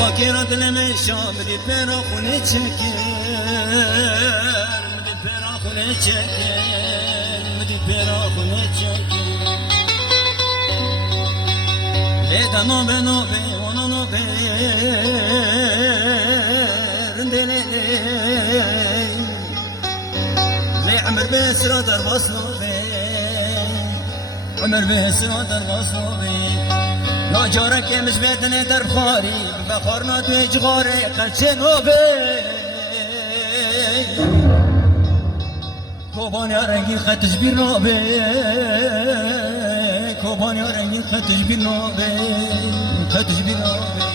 باكر دلم شام بدي برا خونه چکر بدي برا خونه چکر بدي برا خونه چکر لیدا نوبه نوبه وانا نوبه رندلی لی عمر بسرا در وصلوبه عمر بسرا در وصلوبه لا جارك مش بدنا در بخاري بخارنا توج غاري قلشنوبي كوبان يا رنگي خطش بيرنوبي كوبان يا رنگي خطش بيرنوبي خطش بيرنوبي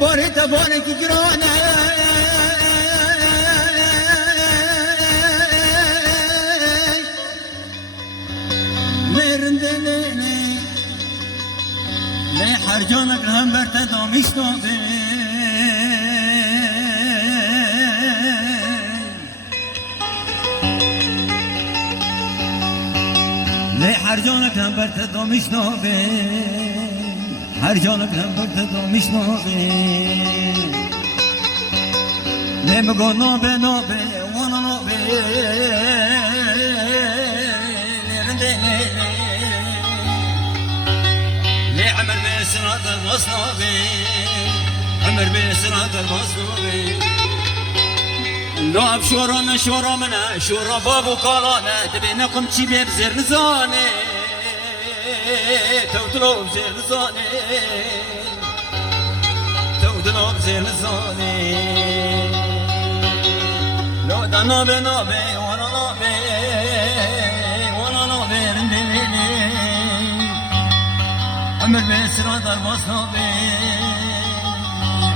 باري تبارك جرانا لرندني لي حرجانك هم برتدامش نوبي لي حرجانك هم برتدامش نوبي هر جانك هم برتدو مشنوبي لي بقول نوبي نوبي وانا نوبي لي عمر بسرعة المصنوبي عمر بسرعة المصنوبي لعب شورانا شورا منا شورا بابو كالانا تبي نقم تشي بيبزر نزاني تودلو بزير زاني تودلو بزير زاني لو دا نوبي نوبي وانا نوبي وانا نوبي رندليني عمر بيسرا در مصنوبي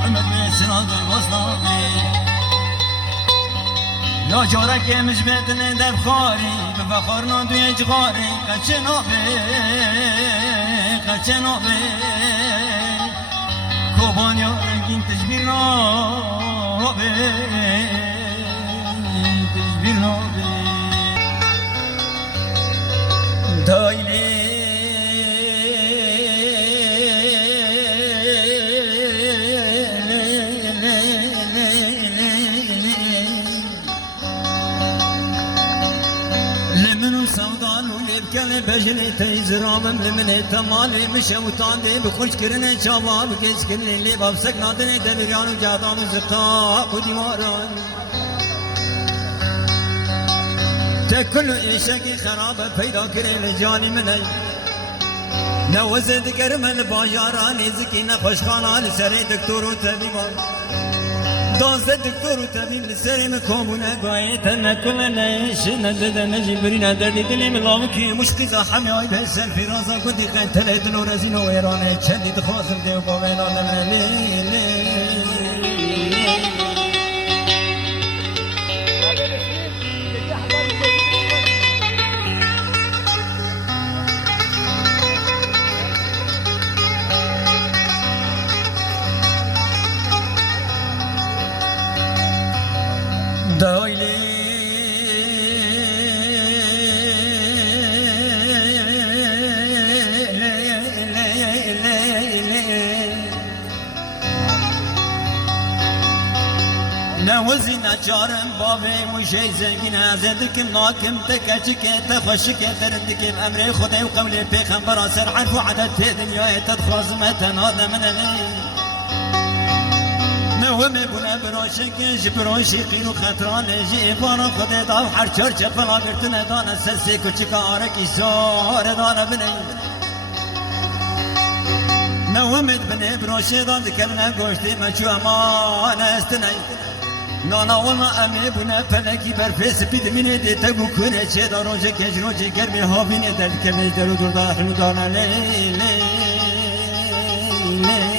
عمر بيسرا در مصنوبي لا جارك مش بدنا در بخاري بفخرنا دوی جغاري قلشنوبي قلشنوبي كوبان يا رنگين تجبير نوبي تجبير نوبي دايلي كان بجني تيزرام من تمالي مشوتان دي بخش كرني شباب كيس كرني اللي بابسك نادني دليران وجادام زقاق وديواران تكل إيشكي خرابة بيدا كري لجاني مني نوزد كرمن باجاراني زكينا خوشخانان سري دكتور وطبيبان دانس دكتور وطبيب لسري مكومونا قايتنا كلنا يشنا ددنا جبرينا دردي دلي من لامكي مشكزا حمي بهسل في راسا كنتي قتل دلو رزينو ويراني تشدي تخاصم ديو بوينا لمن دايلي نوزينا جارم بابي مشي زنگين هزدكم ناكم تكچك تخشك تردكم امر خدي وقولي پیغمبر سر حرف عدد في دنيا تدخازمت هذا من نومي بنا براشك جبراشي قينو خطران جي فانا خدي داو حرچر چفلا گرتنا دانا سسي كچكا آركي شار دانا بني نومي بني براشي دان ذكرنا گوشتي مچو امان استني نانا والله امي بنا فلكي برفس بيد مني دي تگو كونه چه داروجه كجروجه گرمي هاوينه در كمي درو دور دا حلو دانا لي لي لي